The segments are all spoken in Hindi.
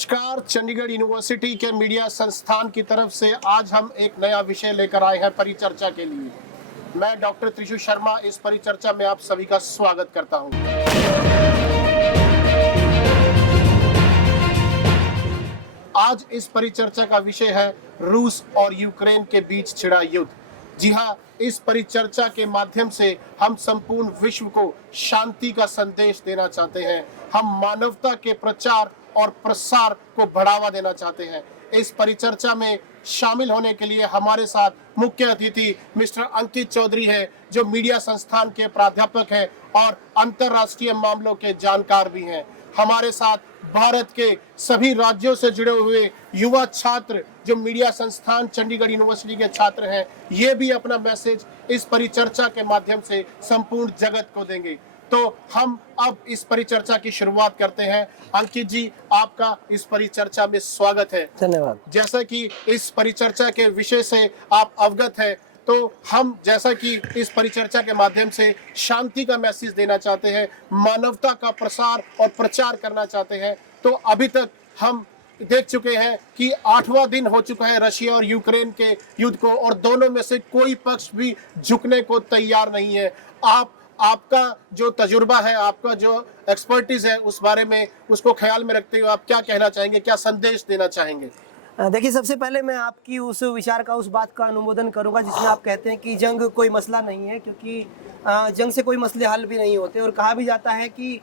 नमस्कार। चंडीगढ़ यूनिवर्सिटी के मीडिया संस्थान की तरफ से आज हम एक नया विषय लेकर आए हैं परिचर्चा के लिए। मैं डॉक्टर त्रिशु शर्मा इस परिचर्चा में आप सभी का स्वागत करता हूं। आज इस परिचर्चा का विषय है रूस और यूक्रेन के बीच छिड़ा युद्ध। जी हाँ, इस परिचर्चा के माध्यम से हम संपूर्ण विश्व को शांति का संदेश देना चाहते हैं। हम मानवता के प्रचार और प्रसार को बढ़ावा देना चाहते हैं। इस परिचर्चा में शामिल होने के लिए हमारे साथ मुख्य अतिथि मिस्टर अंकित चौधरी है, जो मीडिया संस्थान के प्राध्यापक हैं और अंतर्राष्ट्रीय मामलों के जानकार भी हैं। हमारे साथ भारत के सभी राज्यों से जुड़े हुए युवा छात्र जो मीडिया संस्थान चंडीगढ़ यूनिवर्सिटी के छात्र हैं, ये भी अपना मैसेज इस परिचर्चा के माध्यम से संपूर्ण जगत को देंगे। तो हम अब इस परिचर्चा की शुरुआत करते हैं। अंकित जी, आपका इस परिचर्चा में स्वागत है। धन्यवाद। जैसा कि इस परिचर्चा के विषय से आप अवगत हैं, तो हम जैसा कि इस परिचर्चा के माध्यम से शांति का मैसेज देना चाहते हैं, मानवता का प्रसार और प्रचार करना चाहते हैं। तो अभी तक हम देख चुके हैं कि 8वां दिन हो चुका है रशिया और यूक्रेन के युद्ध को, और दोनों में से कोई पक्ष भी झुकने को तैयार नहीं है। आपका जो तजुर्बा है, आपका जो एक्सपर्टीज है, उस बारे में उसको ख्याल में रखते हुए आप क्या कहना चाहेंगे, क्या संदेश देना चाहेंगे? देखिए, सबसे पहले मैं आपकी उस विचार का, उस बात का अनुमोदन करूंगा जिसमें आप कहते हैं कि जंग कोई मसला नहीं है, क्योंकि जंग से कोई मसले हल भी नहीं होते, और कहा भी जाता है कि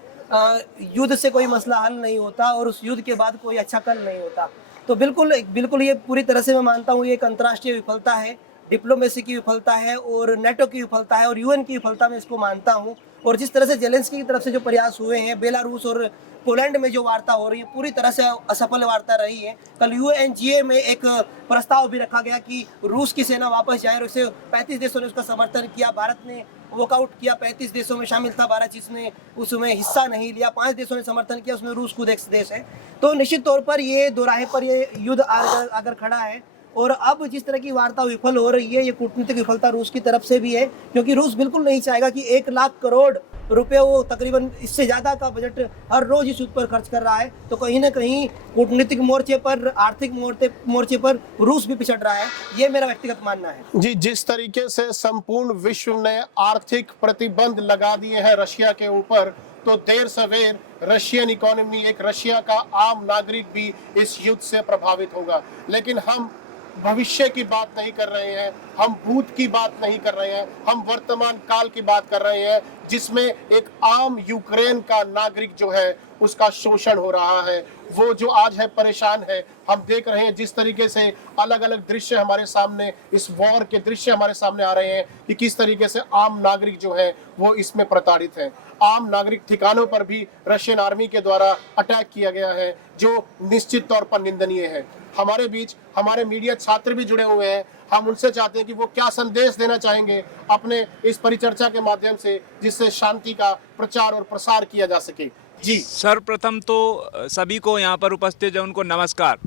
युद्ध से कोई मसला हल नहीं होता और उस युद्ध के बाद कोई अच्छा कल नहीं होता। तो बिल्कुल ये पूरी तरह से मैं मानता हूँ, ये एक अंतर्राष्ट्रीय विफलता है, डिप्लोमेसी की विफलता है और नेटो की विफलता है और यूएन की विफलता मैं इसको मानता हूँ। और जिस तरह से जेलेंस्की की तरफ से जो प्रयास हुए हैं, बेलारूस और पोलैंड में जो वार्ता हो रही है, पूरी तरह से असफल वार्ता रही है। कल यूएनजीए में एक प्रस्ताव भी रखा गया कि रूस की सेना वापस जाए, और उसे 35 देशों ने उसका समर्थन किया। भारत ने वॉकआउट किया, 35 देशों में शामिल था भारत, जिसने उसमें हिस्सा नहीं लिया। 5 देशों ने समर्थन किया, उसमें रूस खुद एक देश है। तो निश्चित तौर पर ये दोराहे पर ये युद्ध अगर खड़ा है, और अब जिस तरह की वार्ता विफल हो रही है, ये कूटनीतिक विफलता रूस की तरफ से भी है, क्योंकि रूस बिल्कुल नहीं चाहेगा कि 1 लाख करोड़ रुपए, वो तकरीबन इससे ज़्यादा का बजट हर रोज इस युद्ध पर खर्च कर रहा है। तो कहीं ना कहीं कूटनीतिक मोर्चे पर, आर्थिक मोर्चे पर रूस भी पिछड़ रहा है। ये मेरा व्यक्तिगत मानना है। जी, जिस तरीके से संपूर्ण विश्व ने आर्थिक प्रतिबंध लगा दिए हैं रशिया के ऊपर, तो देर सवेर रशियन इकोनॉमी, एक रशिया का आम नागरिक भी इस युद्ध से प्रभावित होगा। लेकिन हम भविष्य की बात नहीं कर रहे हैं, हम भूत की बात नहीं कर रहे हैं, हम वर्तमान काल की बात कर रहे हैं, जिसमें एक आम यूक्रेन का नागरिक जो है उसका शोषण हो रहा है। वो जो आज है परेशान है। हम देख रहे हैं जिस तरीके से अलग अलग दृश्य हमारे सामने, इस वॉर के दृश्य हमारे सामने आ रहे हैं कि किस तरीके से आम नागरिक जो है वो इसमें प्रताड़ित है। आम नागरिक ठिकानों पर भी रशियन आर्मी के द्वारा अटैक किया गया है, जो निश्चित तौर पर निंदनीय है। हमारे बीच हमारे मीडिया छात्र भी जुड़े हुए हैं। हम उनसे चाहते हैं कि वो क्या संदेश देना चाहेंगे अपने इस परिचर्चा के माध्यम से, जिससे शांति का प्रचार और प्रसार किया जा सके। जी, सर्वप्रथम तो सभी को यहाँ पर उपस्थित है उनको नमस्कार।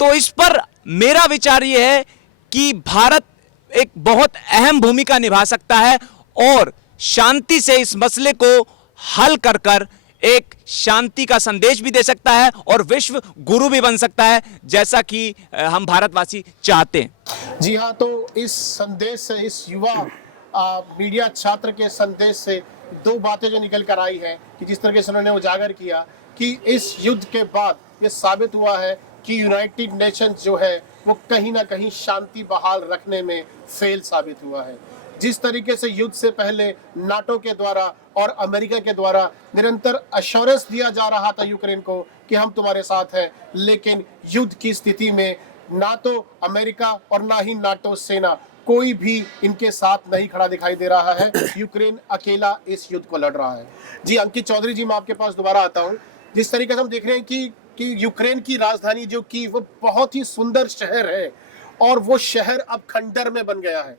तो इस पर मेरा विचार ये है कि भारत एक बहुत अहम भूमिका निभा सकता है और शांति से इस मसले को हल कर कर एक शांति का संदेश भी दे सकता है और विश्व गुरु भी बन सकता है, जैसा कि हम भारतवासी चाहते हैं। जी हाँ, तो इस संदेश से, इस युवा मीडिया छात्र के संदेश से 2 बातें जो निकल कर आई है कि जिस तरह से उन्होंने उजागर किया कि इस युद्ध के बाद ये साबित हुआ है कि यूनाइटेड नेशंस जो है वो कहीं ना कहीं शांति बहाल रखने में फेल साबित हुआ है। जिस तरीके से युद्ध से पहले नाटो के द्वारा और अमेरिका के द्वारा निरंतर अश्योरेंस दिया जा रहा था यूक्रेन को कि हम तुम्हारे साथ हैं, लेकिन युद्ध की स्थिति में ना तो अमेरिका और ना ही नाटो सेना कोई भी इनके साथ नहीं खड़ा दिखाई दे रहा है। यूक्रेन अकेला इस युद्ध को लड़ रहा है। जी, अंकित चौधरी जी, मैं आपके पास दोबारा आता हूँ। जिस तरीके से हम देख रहे हैं कि यूक्रेन की राजधानी जो की वो बहुत ही सुंदर शहर है, और वो शहर अब खंडर में बन गया है।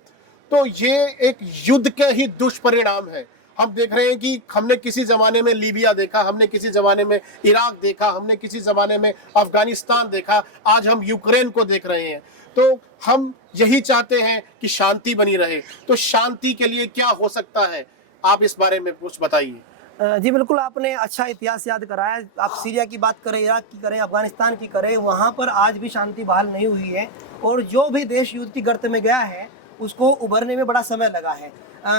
तो ये एक युद्ध के ही दुष्परिणाम है। हम देख रहे हैं कि हमने किसी जमाने में लीबिया देखा, हमने किसी जमाने में इराक देखा, हमने किसी जमाने में अफगानिस्तान देखा, आज हम यूक्रेन को देख रहे हैं। तो हम यही चाहते हैं कि शांति बनी रहे। तो शांति के लिए क्या हो सकता है, आप इस बारे में कुछ बताइए। जी बिल्कुल, आपने अच्छा इतिहास याद कराया। आप सीरिया की बात करें, इराक की करें, अफगानिस्तान की करें, वहाँ पर आज भी शांति बहाल नहीं हुई है और जो भी देश युद्ध की गर्त में गया है, उसको उभरने में बड़ा समय लगा है।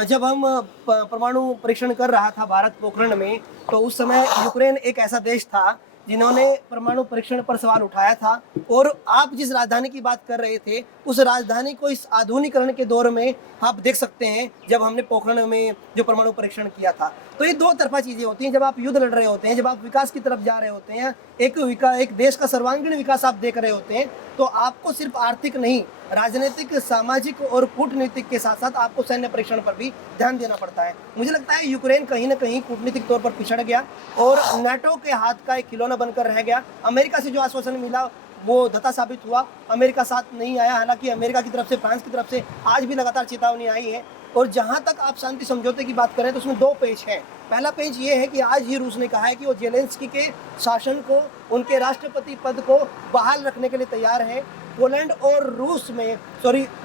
जब हम परमाणु परीक्षण कर रहा था भारत पोखरण में, तो उस समय यूक्रेन एक ऐसा देश था जिन्होंने परमाणु परीक्षण पर सवाल उठाया था और आप जिस राजधानी की बात कर रहे थे, उस राजधानी को इस आधुनिकीकरण के दौर में आप देख सकते हैं, जब हमने पोखरण में जो परमाणु परीक्षण किया था। तो ये दो तरफा चीज़ें होती हैं। जब आप युद्ध लड़ रहे होते हैं, जब आप विकास की तरफ जा रहे होते हैं, एक देश का सर्वांगीण विकास आप देख रहे होते हैं, तो आपको सिर्फ आर्थिक नहीं, राजनीतिक, सामाजिक और कूटनीतिक के साथ साथ आपको सैन्य परीक्षण पर भी ध्यान देना पड़ता है। मुझे लगता है यूक्रेन कहीं ना कहीं कूटनीतिक तौर पर पिछड़ गया और नाटो के हाथ का एक खिलौना बनकर रह गया। अमेरिका से जो आश्वासन मिला वो धता साबित हुआ, अमेरिका साथ नहीं आया। हालांकि अमेरिका की तरफ से, फ्रांस की तरफ से आज भी लगातार चेतावनी आई है। और जहां तक आप शांति समझौते की बात करें तो उसमें दो पेच हैं। पहला पेच ये है कि आज ही रूस ने कहा है कि वो जेलेंस्की के शासन को, उनके राष्ट्रपति पद को बहाल रखने के लिए तैयार है। पोलैंड और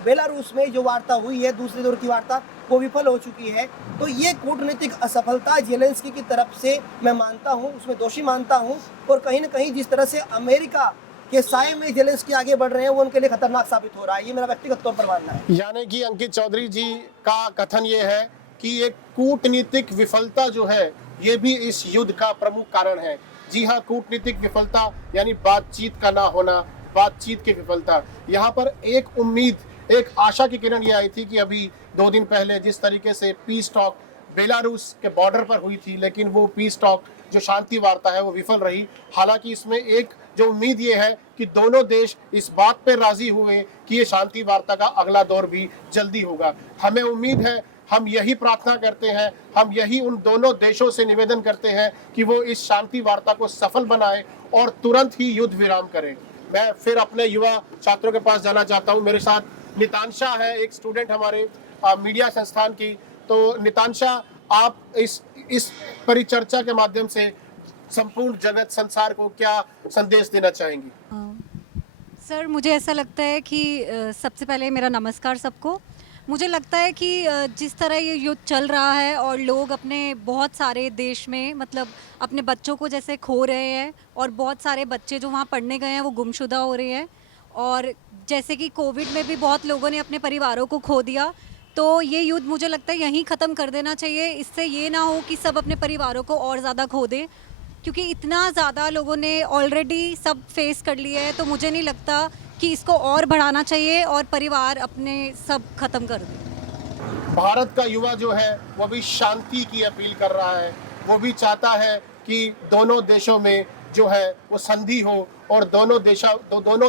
बेलारूस में जो वार्ता हुई है, दूसरे दौर की वार्ता, वो विफल हो चुकी है। तो ये कूटनीतिक असफलता जेलेंस्की की तरफ से मैं मानता हूँ, उसमें दोषी मानता हूँ। और कहीं ना कहीं जिस तरह से अमेरिका के साए में जेलेंस्की आगे बढ़ रहे हैं, वो उनके लिए खतरनाक साबित हो रहा है। ये मेरा व्यक्तिगत तौर पर मानना है। यानी कि अंकित चौधरी जी का कथन ये है कि एक कूटनीतिक विफलता जो है, ये भी इस युद्ध का प्रमुख कारण है। जी हाँ, कूटनीतिक विफलता यानी बातचीत का ना होना, बातचीत की विफलता। यहाँ पर एक उम्मीद, एक आशा की किरण ये आई थी कि अभी 2 दिन पहले जिस तरीके से पीस टॉक बेलारूस के बॉर्डर पर हुई थी, लेकिन वो पीस टॉक जो शांति वार्ता है वो विफल रही। हालांकि इसमें एक जो उम्मीद ये है कि दोनों देश इस बात पर राजी हुए कि ये शांति वार्ता का अगला दौर भी जल्दी होगा। हमें उम्मीद है, हम यही प्रार्थना करते हैं, हम यही उन दोनों देशों से निवेदन करते हैं कि वो इस शांति वार्ता को सफल बनाए और तुरंत ही युद्ध विराम करें। मैं फिर अपने युवा छात्रों के पास जाना चाहता हूँ। मेरे साथ नितांशा है, एक स्टूडेंट हमारे मीडिया संस्थान की। तो नितांशा, आप इस परिचर्चा के माध्यम से संपूर्ण जगत, संसार को क्या संदेश देना चाहेंगी? सर, मुझे ऐसा लगता है कि सबसे पहले मेरा नमस्कार सबको। मुझे लगता है कि जिस तरह ये युद्ध चल रहा है और लोग अपने बहुत सारे देश में मतलब अपने बच्चों को जैसे खो रहे हैं और बहुत सारे बच्चे जो वहाँ पढ़ने गए हैं वो गुमशुदा हो रहे हैं, और जैसे कि कोविड में भी बहुत लोगों ने अपने परिवारों को खो दिया, तो ये युद्ध मुझे लगता है यहीं ख़त्म कर देना चाहिए। इससे ये ना हो कि सब अपने परिवारों को और ज़्यादा खो दें, क्योंकि इतना ज़्यादा लोगों ने ऑलरेडी सब फेस कर लिया है। तो मुझे नहीं लगता कि इसको और बढ़ाना चाहिए और परिवार अपने सब खत्म कर दें। भारत का युवा जो है वो भी शांति की अपील कर रहा है। वो भी चाहता है कि दोनों देशों में जो है वो संधि हो और दोनों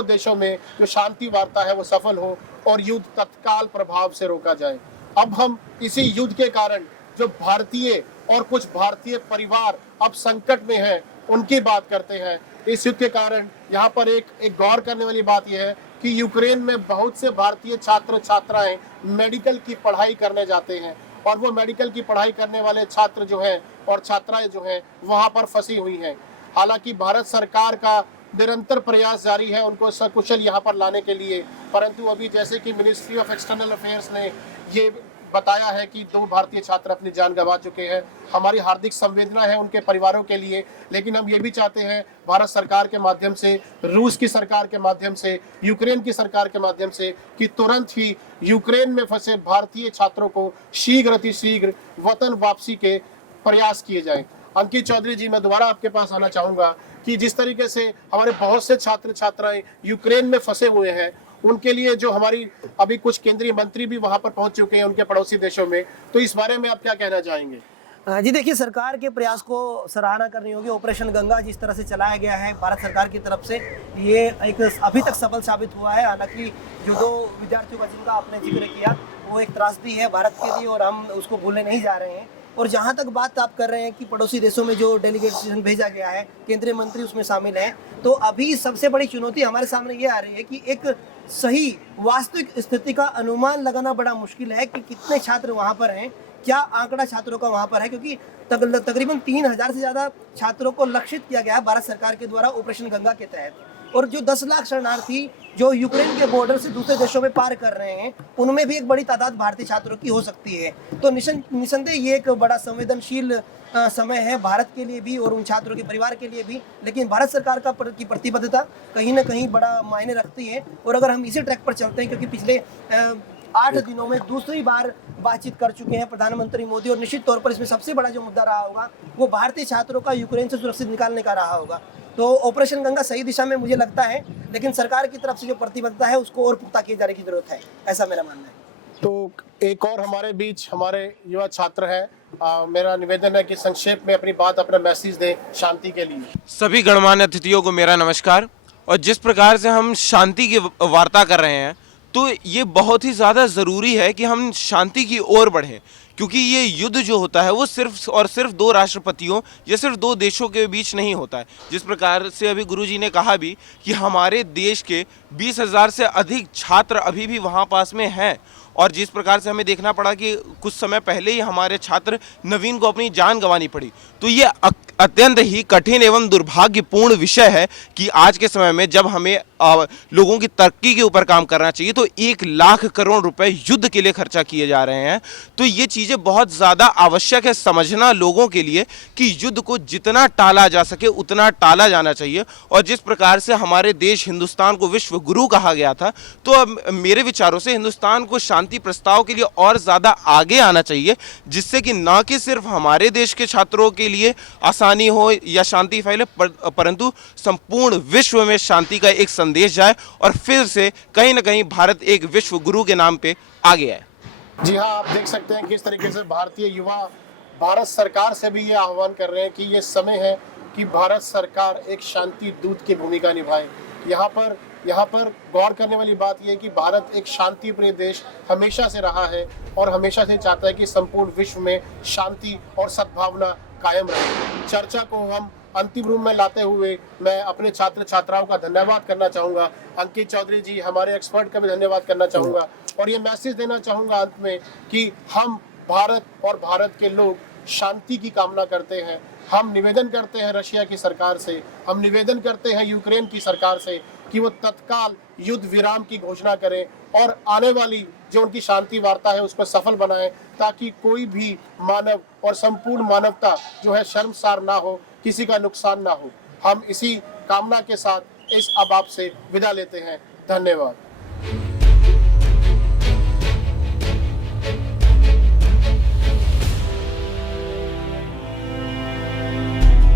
देशों में जो शांति वार्ता है वो सफल हो और युद्ध तत्काल प्रभाव से रोका जाए। अब हम इसी युद्ध के कारण जो भारतीय और कुछ भारतीय परिवार अब संकट में हैं, उनकी बात करते हैं। इस युद्ध के कारण यहाँ पर एक गौर करने वाली बात यह है कि यूक्रेन में बहुत से भारतीय छात्र छात्राएं मेडिकल की पढ़ाई करने जाते हैं और वो मेडिकल की पढ़ाई करने वाले छात्र जो हैं और छात्राएं जो हैं वहाँ पर फंसी हुई हैं। हालांकि भारत सरकार का निरंतर प्रयास जारी है उनको सकुशल यहाँ पर लाने के लिए, परंतु अभी जैसे कि मिनिस्ट्री ऑफ एक्सटर्नल अफेयर्स ने ये बताया है कि 2 भारतीय छात्र अपनी जान गंवा चुके हैं। हमारी हार्दिक संवेदना है उनके परिवारों के लिए, लेकिन हम ये भी चाहते हैं भारत सरकार के माध्यम से, रूस की सरकार के माध्यम से, यूक्रेन की सरकार के माध्यम से कि तुरंत ही यूक्रेन में फंसे भारतीय छात्रों को शीघ्र अतिशीघ्र वतन वापसी के प्रयास किए जाएं। अंकित चौधरी जी, मैं दोबारा आपके पास आना चाहूँगा कि जिस तरीके से हमारे बहुत से छात्र छात्राएं यूक्रेन में फंसे हुए हैं, उनके लिए जो हमारी अभी कुछ केंद्रीय मंत्री भी वहां पर पहुंच चुके हैं उनके पड़ोसी देशों में, तो इस बारे में आप क्या कहना चाहेंगे? जी देखिए, सरकार के प्रयास को सराहना करनी होगी। ऑपरेशन गंगा जिस तरह से चलाया गया है भारत सरकार की तरफ से, ये एक अभी तक सफल साबित हुआ है। हालांकि जो 2 विद्यार्थियों का जिनका आपने जिक्र किया, वो एक त्रासदी है भारत के लिए और हम उसको भूलने नहीं जा रहे हैं। और जहाँ तक बात आप कर रहे हैं कि पड़ोसी देशों में जो डेलीगेशन भेजा गया है, केंद्रीय मंत्री उसमें शामिल हैं, तो अभी सबसे बड़ी चुनौती हमारे सामने ये आ रही है कि एक सही वास्तविक स्थिति का अनुमान लगाना बड़ा मुश्किल है कि कितने छात्र वहाँ पर हैं, क्या आंकड़ा छात्रों का वहाँ पर है, क्योंकि तकरीबन 3000 से ज़्यादा छात्रों को लक्षित किया गया है भारत सरकार के द्वारा ऑपरेशन गंगा के तहत। और जो 10 लाख शरणार्थी जो यूक्रेन के बॉर्डर से दूसरे देशों में पार कर रहे हैं, उनमें भी एक बड़ी तादाद भारतीय छात्रों की हो सकती है। तो निसंदेह ये एक बड़ा संवेदनशील समय है भारत के लिए भी और उन छात्रों के परिवार के लिए भी। लेकिन भारत सरकार की प्रतिबद्धता कहीं ना कहीं बड़ा मायने रखती है। और अगर हम इसी ट्रैक पर चलते हैं, क्योंकि पिछले 8 दिनों में दूसरी बार बातचीत कर चुके हैं प्रधानमंत्री मोदी, और निश्चित तौर पर इसमें सबसे बड़ा जो मुद्दा रहा होगा वो भारतीय छात्रों का यूक्रेन से सुरक्षित निकालने का रहा होगा। तो ऑपरेशन गंगा सही दिशा में मुझे लगता है, लेकिन सरकार की तरफ से जो प्रतिबद्धता है उसको और पुख्ता किए जाने की जरूरत है, ऐसा मेरा मानना है। तो एक और हमारे बीच हमारे युवा छात्र हैं। मेरा निवेदन है कि संक्षेप में अपनी बात, अपना मैसेज दें शांति के लिए। सभी गणमान्य अतिथियों को मेरा नमस्कार। और जिस प्रकार से हम शांति की वार्ता कर रहे हैं, तो ये बहुत ही ज़्यादा ज़रूरी है कि हम शांति की ओर बढ़ें, क्योंकि ये युद्ध जो होता है वो सिर्फ और सिर्फ 2 राष्ट्रपतियों या सिर्फ 2 देशों के बीच नहीं होता है। जिस प्रकार से अभी गुरुजी ने कहा भी कि हमारे देश के 20,000 से अधिक छात्र अभी भी वहाँ पास में हैं, और जिस प्रकार से हमें देखना पड़ा कि कुछ समय पहले ही हमारे छात्र नवीन को अपनी जान गंवानी पड़ी। तो ये अत्यंत ही कठिन एवं दुर्भाग्यपूर्ण विषय है कि आज के समय में जब हमें लोगों की तरक्की के ऊपर काम करना चाहिए, तो 1 लाख करोड़ रुपए युद्ध के लिए खर्चा किए जा रहे हैं। तो ये चीज़ें बहुत ज़्यादा आवश्यक है समझना लोगों के लिए कि युद्ध को जितना टाला जा सके उतना टाला जाना चाहिए। और जिस प्रकार से हमारे देश हिंदुस्तान को विश्व गुरु कहा गया था, तो अब मेरे विचारों से हिंदुस्तान को शांति प्रस्ताव के लिए और ज़्यादा आगे आना चाहिए, जिससे कि न कि सिर्फ हमारे देश के छात्रों के लिए आसानी हो या शांति फैले, परंतु संपूर्ण विश्व में शांति का एक संदेश जाए और फिर से कहीं ना कहीं भारत एक विश्व गुरु के नाम पे आगे आए। जी हाँ, आप देख सकते हैं किस तरीके से भारतीय युवा भारत सरकार से भी ये आह्वान कर रहे हैं कि ये समय है कि भारत सरकार एक शांति दूत की भूमिका निभाए। यहाँ पर गौर करने वाली बात यह है कि भारत एक शांति प्रिय देश हमेशा से रहा है और हमेशा से चाहता है कि संपूर्ण विश्व में शांति और सद्भावना कायम रहे। चर्चा को हम अंतिम रूप में लाते हुए मैं अपने छात्र छात्राओं का धन्यवाद करना चाहूँगा। अंकित चौधरी जी, हमारे एक्सपर्ट का भी धन्यवाद करना चाहूँगा, और ये मैसेज देना चाहूँगा अंत में कि हम भारत और भारत के लोग शांति की कामना करते हैं। हम निवेदन करते हैं रशिया की सरकार से, हम निवेदन करते हैं यूक्रेन की सरकार से कि वो तत्काल युद्ध विराम की घोषणा करें और आने वाली जो उनकी शांति वार्ता है उसको सफल बनाएं, ताकि कोई भी मानव और संपूर्ण मानवता जो है शर्मसार ना हो, किसी का नुकसान ना हो। हम इसी कामना के साथ इस अब आपसे विदा लेते हैं। धन्यवाद।